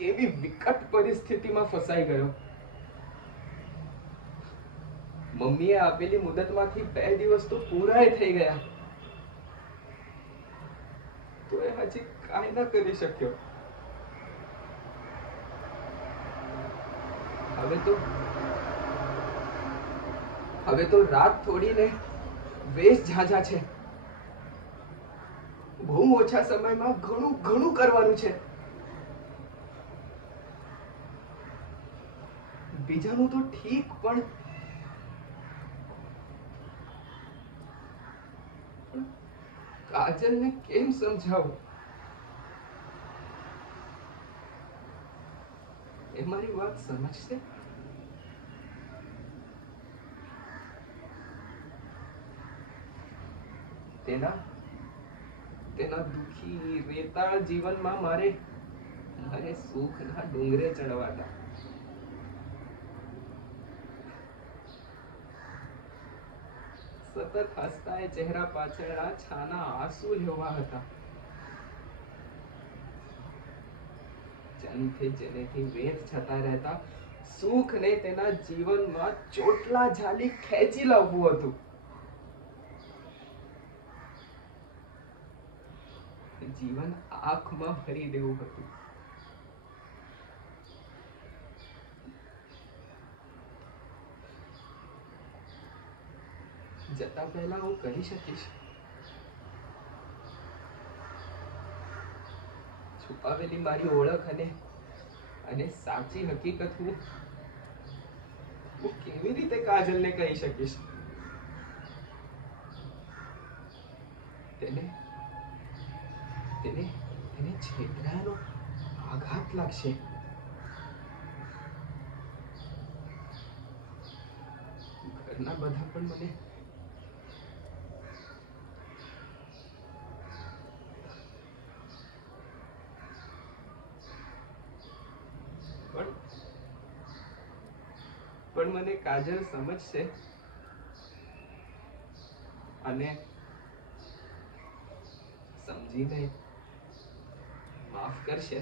કેવી વિકટ પરિસ્થિતિમાં ફસાઈ ગયો. મમ્મીએ આપેલી મુદતમાંથી 2 દિવસ તો પૂરાય થઈ ગયા, તો એ હજી કાંઈ ન કરી શક્યો. હવે તો રાત થોડીને વેશ ઝાઝા છે. બહુ ઓછા સમયમાં ઘણું ઘણું કરવાનું છે. બીજાનું તો ઠીક, પણ કાજલને કેમ સમજાવું? એ મારી વાત સમજશે? તેના દુખી રેતાળ જીવનમાં મારે સુખના ડુંગરે ચડવાતા. સતત હસતા એ ચહેરા પાછળના છાના આંસુ લેવા હતા. જનેથી વેદ છતા રહેતા સુખને તેના જીવનમાં ચોટલા ઝાલી ખેંચી લાવવું હતું. જીવન આંખમાં ભરી દેવું હતું. જતા પહેલા હું કહી શકીશ, છુપાવેલી મારી ઓળખ અને સાચી હકીકત હું કેવી રીતે કાજલને કહી શકીશ? તેને છેતરાનો આઘાત લાગશે. ઘરના બધા પણ મને પણ મને કાજલ સમજશે અને સમજીને માફ કરશે.